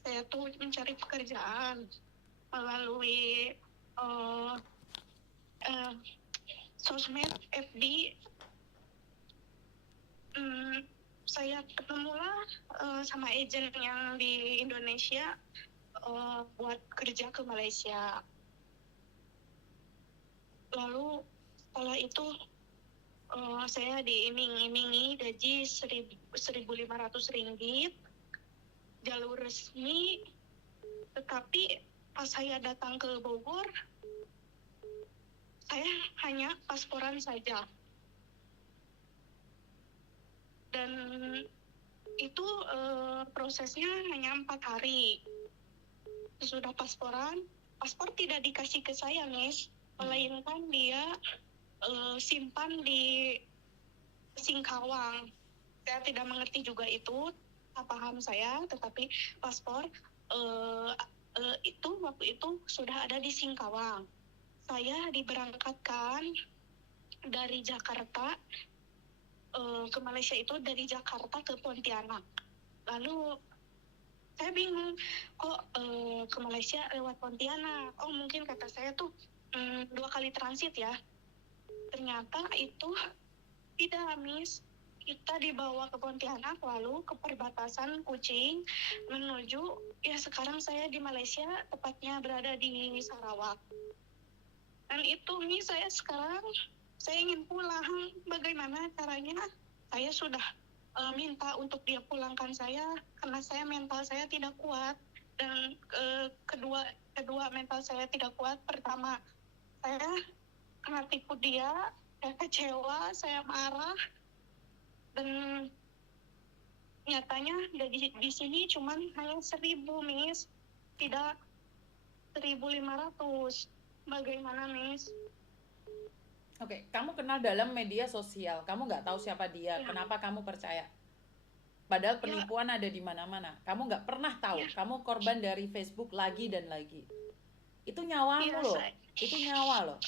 saya tuh mencari pekerjaan melalui uh, uh, sosmed FB. Saya ketemulah sama agen yang di Indonesia buat kerja ke Malaysia. Lalu setelah itu saya diiming-imingi gaji 1.500 ringgit, jalur resmi, tetapi pas saya datang ke Bogor, saya hanya pasporan saja. Dan itu prosesnya hanya 4 hari. Sudah paspor tidak dikasih ke saya, Miss, melainkan dia simpan di Singkawang. Saya tidak mengerti juga itu, tak paham saya, tetapi paspor itu waktu itu sudah ada di Singkawang. Saya diberangkatkan dari Jakarta ke Malaysia itu dari Jakarta ke Pontianak. Lalu saya bingung, kok ke Malaysia lewat Pontianak? Oh, mungkin kata saya tuh 2 kali transit ya. Ternyata itu tidak, Miss. Kita dibawa ke Pontianak, lalu ke perbatasan Kuching menuju, ya sekarang saya di Malaysia, tepatnya berada di Sarawak. Dan itu, Miss, saya ingin pulang. Bagaimana caranya? Saya sudah minta untuk dia pulangkan saya, karena mental saya tidak kuat. Dan kedua mental saya tidak kuat. Pertama, saya kena tipu dia, saya kecewa, saya marah, dan nyatanya di sini cuma hanya 1.000, Miss, tidak 1.500. Bagaimana, Miss? Oke, kamu kenal dalam media sosial, kamu nggak tahu siapa dia, kenapa kamu percaya? Padahal penipuan ada di mana-mana. Kamu nggak pernah tahu, kamu korban dari Facebook lagi dan lagi. Itu nyawamu loh, itu nyawa loh.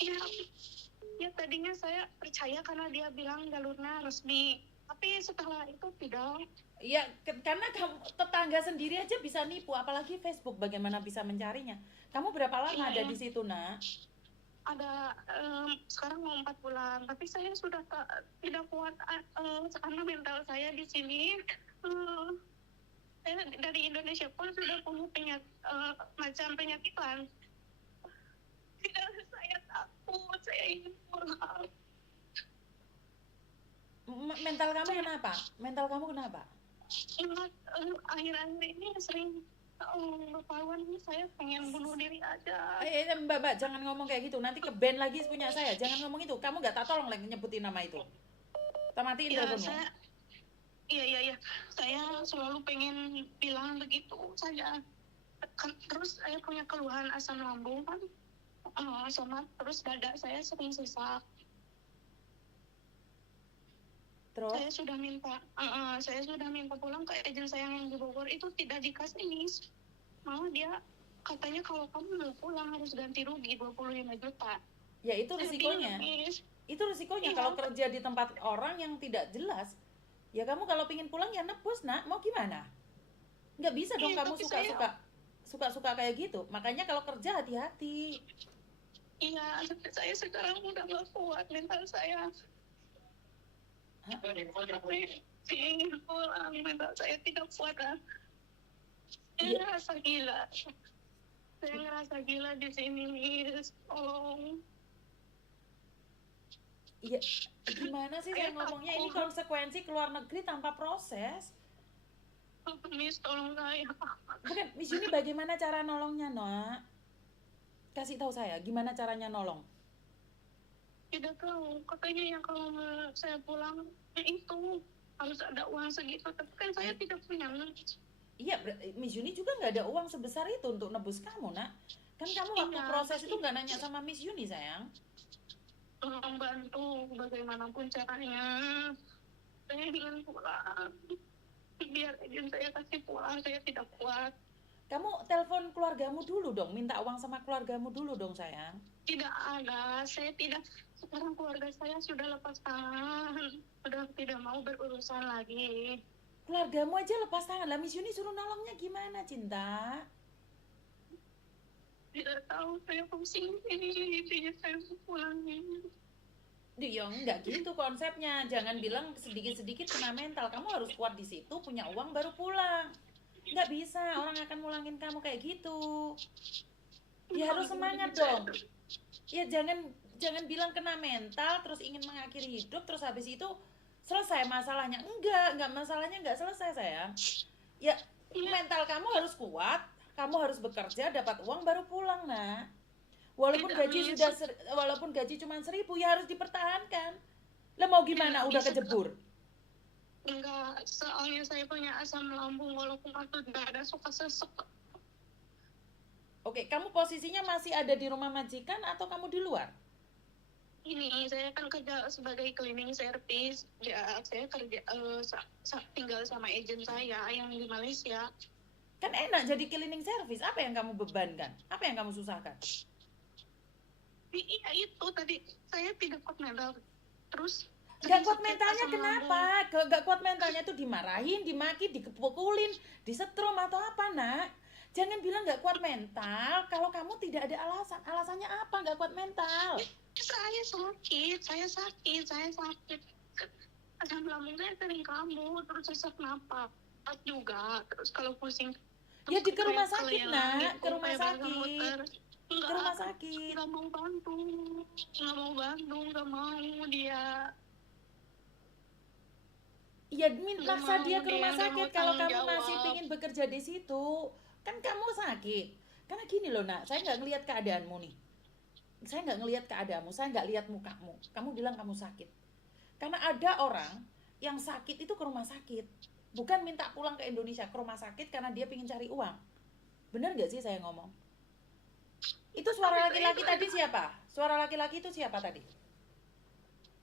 Ya, tadinya saya percaya karena dia bilang jalurnya resmi, tapi setelah itu tidak. Ya, karena kamu tetangga sendiri aja bisa nipu, apalagi Facebook. Bagaimana bisa mencarinya? Kamu berapa lama ada di situ, Nak? Ada sekarang mau 4 bulan, tapi saya sudah tidak kuat karena mental saya di sini. Saya dari Indonesia pun sudah punya macam penyakitan. Tidak, saya takut, saya ingin pulang. Mental kamu kenapa? Mental kamu kenapa? Akhir-akhir ini sering ketahuan, saya pengen bunuh diri aja. Mbak, jangan ngomong kayak gitu. Nanti ke band lagi punya saya. Jangan ngomong itu. Kamu nggak tak tolong lagi nyebutin nama itu. Kita matiin teleponnya. Iya. Saya selalu pengen bilang begitu saja. Terus saya punya keluhan asam lambung kan, sama terus dada saya sering sesak. Terus? Saya sudah minta pulang ke agen saya yang di Bogor, itu tidak dikasih, Miss. Malah dia katanya kalau kamu mau pulang harus ganti rugi 25 juta. Ya itu risikonya. Itu risikonya kalau kerja di tempat orang yang tidak jelas. Ya kamu kalau pingin pulang ya nebus, Nak. Mau gimana? Nggak bisa dong kamu suka-suka kayak gitu. Makanya kalau kerja hati-hati. Iya, saya sekarang udah gak kuat mental saya. Ingin pulang, mental saya tidak kuat. Saya ngerasa gila. Saya ngerasa gila di sini, Miss. Tolong. Iya, gimana sih saya ngomongnya? Ini konsekuensi keluar negeri tanpa proses. Miss, tolong saya. Bukan, Miss Yuni bagaimana cara nolongnya, Noah? Kasih tahu saya, gimana caranya nolong? Tidak tahu, katanya yang kalau saya pulang itu harus ada uang segitu, tapi kan saya tidak punya. Iya, Miss Yuni juga nggak ada uang sebesar itu untuk nebus kamu, Nak. Kan kamu waktu proses itu nggak nanya sama Miss Yuni, sayang. Tolong bantu bagaimanapun caranya. Saya ingin pulang. Biar agen saya kasih pulang, saya tidak kuat. Kamu telepon keluargamu dulu dong, minta uang sama keluargamu dulu dong, sayang. Tidak ada, saya tidak. Sekarang keluarga saya sudah lepas tangan, sudah tidak mau berurusan lagi. Keluargamu aja lepas tangan lah, Miss Yuni suruh nolongnya gimana, Cinta? Tidak tahu, saya pusing ini, intinya saya mau pulangin. Ya enggak gitu konsepnya. Jangan bilang sedikit-sedikit kena mental. Kamu harus kuat di situ, punya uang baru pulang. Nggak bisa, orang akan mulangin kamu kayak gitu. Ya harus semangat dong. Ya jangan bilang kena mental terus ingin mengakhiri hidup terus habis itu selesai masalahnya. Enggak masalahnya enggak selesai, sayang. Ya mental kamu harus kuat, kamu harus bekerja dapat uang baru pulang, Nak. Walaupun gaji cuma 1.000 ya harus dipertahankan. Lah mau gimana, udah kejebur? Enggak, soalnya saya punya asam lambung walaupun aku tidak ada suka sesek. Oke, kamu posisinya masih ada di rumah majikan atau kamu di luar? Ini saya kan kerja sebagai cleaning service. Ya, saya kerja tinggal sama agent saya yang di Malaysia. Kan enak jadi cleaning service. Apa yang kamu bebankan? Apa yang kamu susahkan? Iya itu tadi saya tidak kuat mental. Terus gak kuat mentalnya kenapa? Gak kuat mentalnya tuh dimarahin, dimaki, dipukulin, disetrum atau apa, Nak? Jangan bilang gak kuat mental kalau kamu tidak ada alasan. Alasannya apa gak kuat mental? Saya sakit. Asam lambung saya sering kambuh, terus sesak napas juga. Terus kalau pusing ya di ke rumah sakit, Nak. Ke rumah sakit. Ke rumah sakit. Gak mau bantu, gak mau dia. Ya maksa dia ke rumah sakit kalau kamu masih ingin bekerja di situ. Kan kamu sakit. Karena gini loh, Nak, saya nggak ngelihat keadaanmu nih. Saya nggak ngelihat keadaanmu, saya nggak lihat mukamu. Kamu bilang kamu sakit. Karena ada orang yang sakit itu ke rumah sakit. Bukan minta pulang ke Indonesia, ke rumah sakit karena dia ingin cari uang. Bener nggak sih saya ngomong? Itu suara laki-laki tadi siapa? Suara laki-laki itu siapa tadi?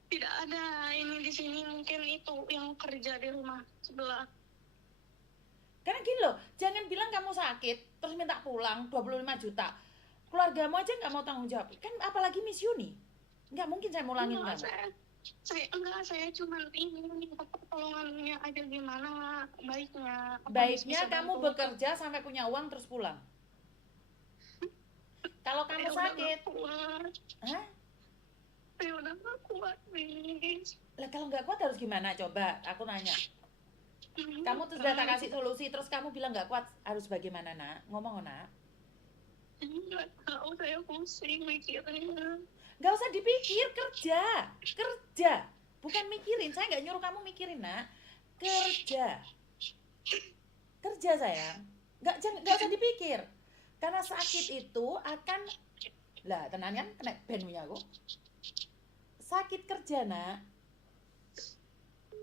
Tidak ada ini di sini, mungkin itu yang kerja di rumah sebelah. Karena gini loh, jangan bilang kamu sakit terus minta pulang 25 juta. Keluargamu aja nggak mau tanggung jawab. Kan apalagi Miss Yuni. Nggak mungkin saya mulangin kamu. Saya cuma ingin minta pertolongannya aja gimana baiknya. Baiknya kamu bekerja sampai punya uang terus pulang. Kalau kamu sakit, hah? Saya udah gak kuat, Miss. Lah kalau nggak kuat harus gimana? Coba, aku nanya. Kamu tuh sudah tak kasih solusi, terus kamu bilang nggak kuat, harus bagaimana, Nak? Ngomong, Nak. Nggak tahu, saya pusing mikirnya. Nggak usah dipikir, kerja. Bukan mikirin, saya nggak nyuruh kamu mikirin, Nak. Kerja, sayang. Nggak usah dipikir. Karena sakit itu akan, lah tenan kan, kena ban punya aku. Sakit kerja, Nak.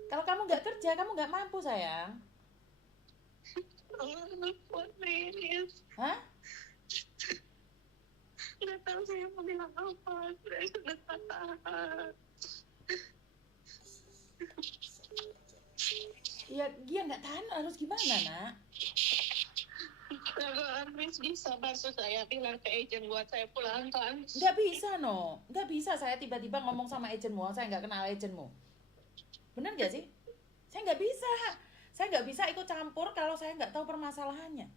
Kalau kamu nggak kerja, kamu nggak mampu, sayang. Hah? Nggak tahu saya mau bilang apa. Saya sudah patah. Ya, dia nggak tahan, harus gimana, Nak? Kalau Miss bisa bantu saya bilang ke agent buat saya pulangkan. Nggak bisa, no. Nggak bisa saya tiba-tiba ngomong sama agentmu, saya nggak kenal agentmu. Bener nggak sih? Saya nggak bisa. Saya nggak bisa ikut campur kalau saya nggak tahu permasalahannya.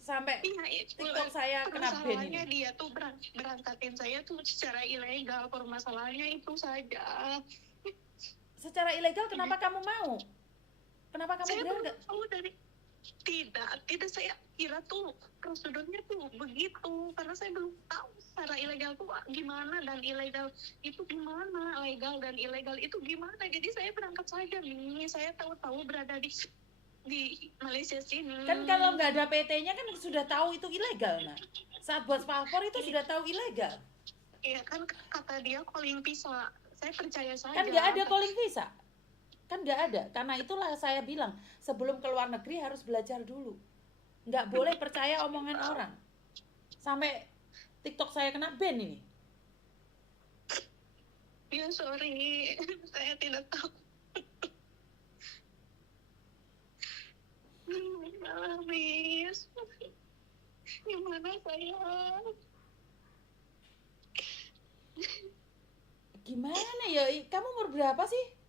Sampai TikTok saya kena ban ini. Dia tuh berangkatin saya tuh secara ilegal. Permasalahannya itu saja. Secara ilegal kenapa kamu mau? Kenapa kamu berangkat? Tidak, saya kira tuh prosedurnya tuh begitu, karena saya belum tahu secara ilegal tuh gimana dan ilegal itu gimana, legal dan ilegal itu gimana. Jadi saya berangkat saja nih, saya tahu-tahu berada di Malaysia sini. Kan kalau nggak ada PT-nya kan sudah tahu itu ilegal, Nak. Saat buat paspor itu sudah tahu ilegal. Iya kan, kata dia calling visa, saya percaya saja. Kan nggak ada calling visa. Kan nggak ada, karena itulah saya bilang sebelum keluar negeri harus belajar dulu, nggak boleh percaya omongan orang. Sampai TikTok saya kena ban ini. Ya sorry, saya tidak tahu. Miss, gimana saya? Gimana ya, kamu umur berapa sih?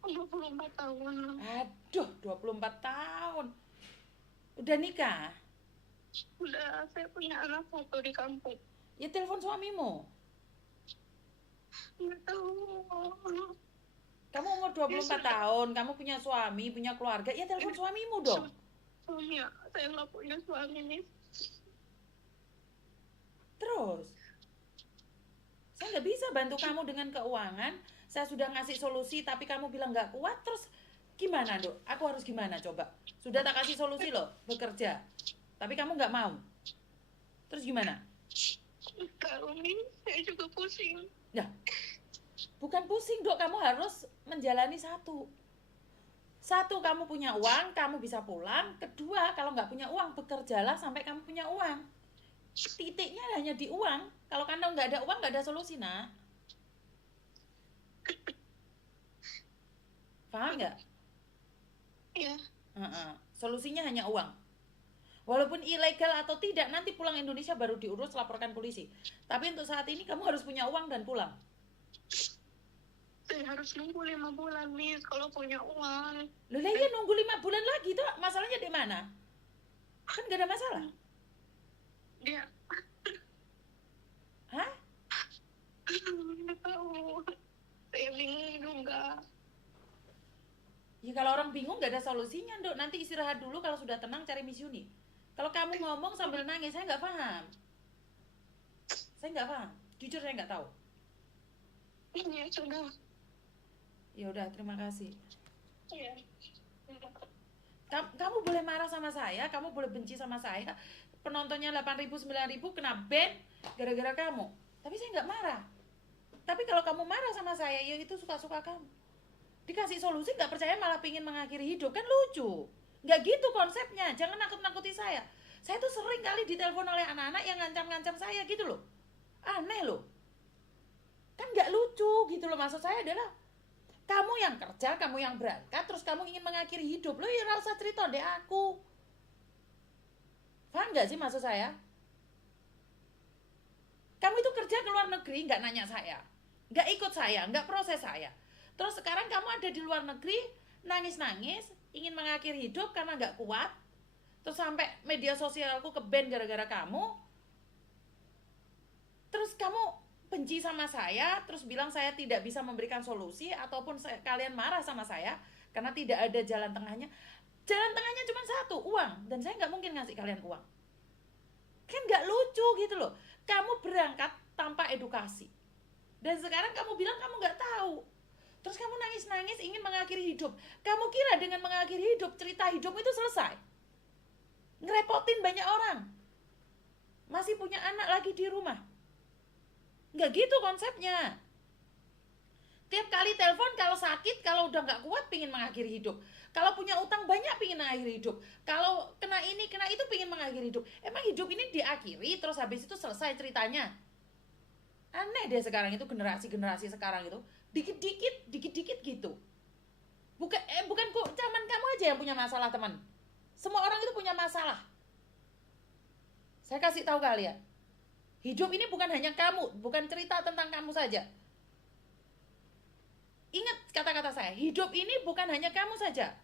24 tahun. Duh, 24 tahun. Udah nikah? Udah, saya punya anak satu di kampung. Ya telepon suamimu. Nggak tahu. Kamu umur 24 tahun, kamu punya suami, punya keluarga, ya telepon suamimu dong. Suami, saya nggak punya suami nih. Terus, saya nggak bisa bantu kamu dengan keuangan. Saya sudah ngasih solusi, tapi kamu bilang nggak kuat. Terus gimana, Dok? Aku harus gimana coba? Sudah tak kasih solusi loh, bekerja. Tapi kamu nggak mau. Terus gimana? Kak Umi, saya juga pusing. Nah, bukan pusing, Dok. Kamu harus menjalani satu. Satu, kamu punya uang, kamu bisa pulang. Kedua, kalau nggak punya uang, bekerjalah sampai kamu punya uang. Titiknya hanya di uang. Kalau kamu nggak ada uang, nggak ada solusi, nak. Paham nggak? Iya. Solusinya hanya uang. Walaupun ilegal atau tidak, nanti pulang Indonesia baru diurus, laporkan polisi. Tapi untuk saat ini kamu harus punya uang dan pulang. Saya harus nunggu 5 bulan, Miss, kalau punya uang. Loh, ya nunggu 5 bulan lagi tuh. Masalahnya di mana? Kan gak ada masalah. Dia. Hah? Nggak tahu. Saya bingung juga. Ya kalau orang bingung gak ada solusinya, Dok. Nanti istirahat dulu, kalau sudah tenang cari Miss Yuni. Kalau kamu ngomong sambil nangis, saya nggak paham. Saya nggak paham. Jujur saya nggak tahu. Iya, sudah. Ya udah, terima kasih. Iya. Kamu boleh marah sama saya, kamu boleh benci sama saya. Penontonnya 8.000, 9.000 kena ban gara-gara kamu. Tapi saya nggak marah. Tapi kalau kamu marah sama saya, ya itu suka-suka kamu. Dikasih solusi nggak percaya, malah pingin mengakhiri hidup, kan lucu. Nggak gitu konsepnya, jangan nakut-nakuti saya. Saya tuh sering kali ditelepon oleh anak-anak yang ngancam-ngancam saya gitu loh. Aneh loh. Kan nggak lucu gitu loh. Maksud saya adalah kamu yang kerja, kamu yang berangkat, terus kamu ingin mengakhiri hidup. Lo ya nggak usah cerita deh aku. Paham nggak sih maksud saya? Kamu itu kerja ke luar negeri, nggak nanya saya, nggak ikut saya, nggak proses saya. Terus sekarang kamu ada di luar negeri, nangis-nangis, ingin mengakhiri hidup karena nggak kuat. Terus sampai media sosialku ke-ban gara-gara kamu. Terus kamu benci sama saya, terus bilang saya tidak bisa memberikan solusi, ataupun kalian marah sama saya karena tidak ada jalan tengahnya. Jalan tengahnya cuma satu, uang. Dan saya nggak mungkin ngasih kalian uang. Kan nggak lucu gitu loh. Kamu berangkat tanpa edukasi. Dan sekarang kamu bilang kamu nggak tahu. Terus kamu nangis-nangis ingin mengakhiri hidup. Kamu kira dengan mengakhiri hidup, cerita hidup itu selesai? Ngerepotin banyak orang. Masih punya anak lagi di rumah. Nggak gitu konsepnya. Tiap kali telepon kalau sakit, kalau udah nggak kuat pingin mengakhiri hidup. Kalau punya utang banyak pingin mengakhiri hidup. Kalau kena ini, kena itu pingin mengakhiri hidup. Emang hidup ini diakhiri terus habis itu selesai ceritanya? Aneh deh sekarang itu, generasi sekarang itu. Dikit-dikit gitu. Bukan kok zaman kamu aja yang punya masalah, teman. Semua orang itu punya masalah. Saya kasih tahu kalian. Hidup ini bukan hanya kamu, bukan cerita tentang kamu saja. Ingat kata-kata saya, hidup ini bukan hanya kamu saja.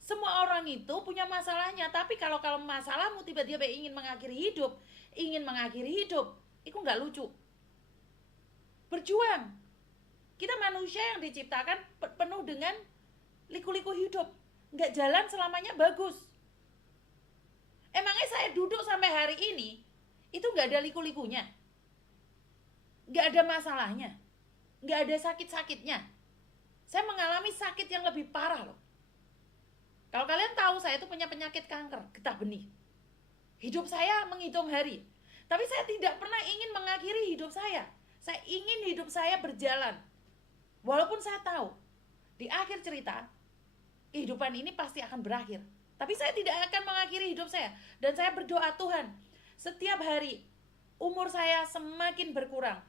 Semua orang itu punya masalahnya, tapi kalau masalahmu tiba-tiba ingin mengakhiri hidup, itu nggak lucu. Berjuang. Kita manusia yang diciptakan penuh dengan liku-liku hidup. Nggak jalan selamanya bagus. Emangnya saya duduk sampai hari ini, itu nggak ada liku-likunya? Nggak ada masalahnya? Nggak ada sakit-sakitnya? Saya mengalami sakit yang lebih parah loh. Kalau kalian tahu, saya itu punya penyakit kanker getah benih. Hidup saya menghitung hari. Tapi saya tidak pernah ingin mengakhiri hidup saya. Saya ingin hidup saya berjalan. Walaupun saya tahu, di akhir cerita, kehidupan ini pasti akan berakhir. Tapi saya tidak akan mengakhiri hidup saya. Dan saya berdoa, Tuhan, setiap hari umur saya semakin berkurang.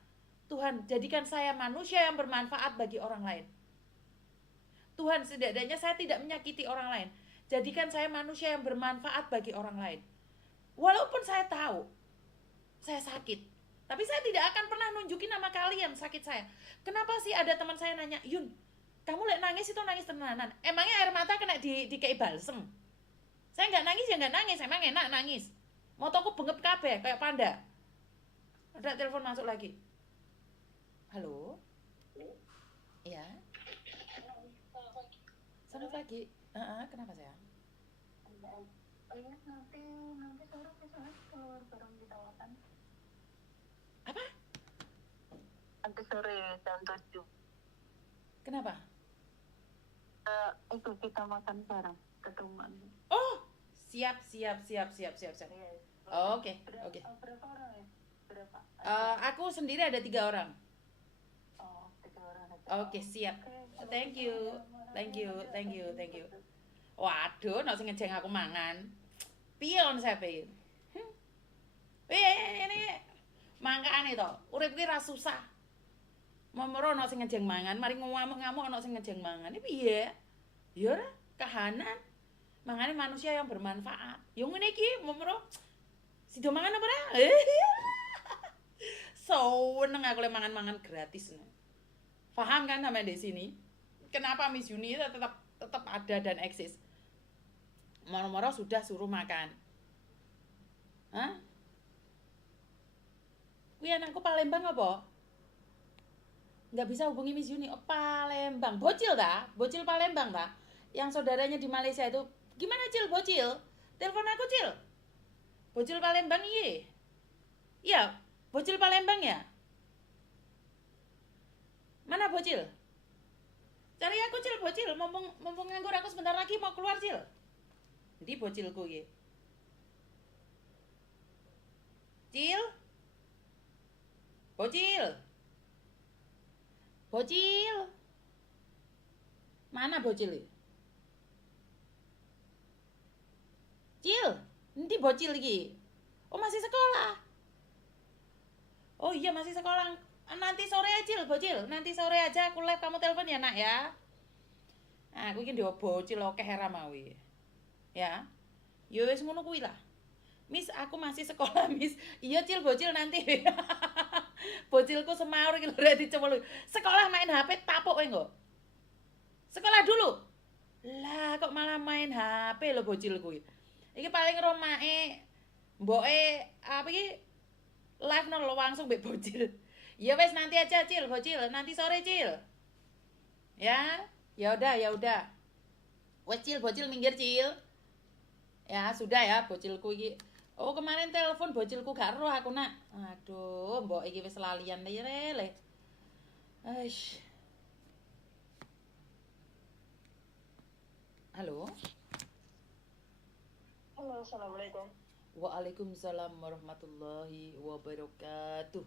Tuhan, jadikan saya manusia yang bermanfaat bagi orang lain. Tuhan, setidaknya saya tidak menyakiti orang lain. Jadikan saya manusia yang bermanfaat bagi orang lain. Walaupun saya tahu saya sakit, tapi saya tidak akan pernah nunjukin nama kalian sakit saya. Kenapa sih ada teman saya nanya, Yun, Kamu lek nangis itu nangis tenanan. Emangnya air mata kena dikei balsem? Saya nggak nangis ya nggak nangis, emang enak nangis. Motoku bengep kabeh kayak panda. Ada telepon masuk lagi. Halo? Iya. Selamat pagi. Kenapa sayang? Nanti sore besok keluar bareng di tawakan. Apa? Nanti sore jam 7. Kenapa? Itu kita makan bareng ketemuan. Oh, siap. Oke. Berapa orang ya? Berapa? Aku sendiri ada 3 orang. Oh, 3 orang aja. Oke, siap. Thank you. Waduh, nek sing ngejeng aku mangan. Piye on sepe? Ini mangkane to. Urip ki ra susah. Momoro ana sing ngejeng mangan, mari ngamuk-ngamuk ana sing ngejeng mangan. Iki piye? Ya ora kahanan. Mangane manusia yang bermanfaat. Yo ngene iki momoro sida mangan apa ora? Seneng aku le mangan-mangan gratis. Paham kan sampai di sini? Kenapa Miss Yuni tetap ada dan eksis? Moro-moro sudah suruh makan. Hah? Kuwi anakku Palembang apa? Nggak bisa hubungi Miss Yuni. Oh, Palembang. Bocil ta? Bocil Palembang ta? Yang saudaranya di Malaysia itu. Gimana Cil, bocil? Telepon aku Cil. Bocil Palembang iya. Iya, bocil Palembang ya? Mana bocil? Cari aku Cil, bocil. Mumpung nganggur aku sebentar lagi mau keluar Cil. Jadi bocilku iki. Cil? Bocil. Bocil. Mana bocil iki? Cil, nanti bocil iki. Oh, masih sekolah. Oh iya, masih sekolah. Nanti sore aja Cil, bocil. Nanti sore aja aku live kamu telepon ya, Nak ya. Nah, aku iki ndek bocil akeh ra mau iki. Ya. Yo wis ngono kuwi lah. Miss, aku masih sekolah, Miss. Iya, Cil, bocil nanti. Bocilku semaur iki lho rek dicemul. Sekolah main HP tapuk kowe engko. Sekolah dulu. Lah, kok malah main HP lho bocilku iki. Iki paling romake mboke apa iki live nol langsung mbek bocil. Ya wes nanti aja Cil, bocil. Nanti sore Cil. Ya, ya udah. Wes Cil, bocil minggir Cil. Ya sudah ya bocilku iki. Oh kemarin telepon bocilku gak roh aku nak. Aduh, mbok iki wis lalian le. Aish. Halo. Halo, assalamualaikum. Waalaikumsalam warahmatullahi wabarakatuh.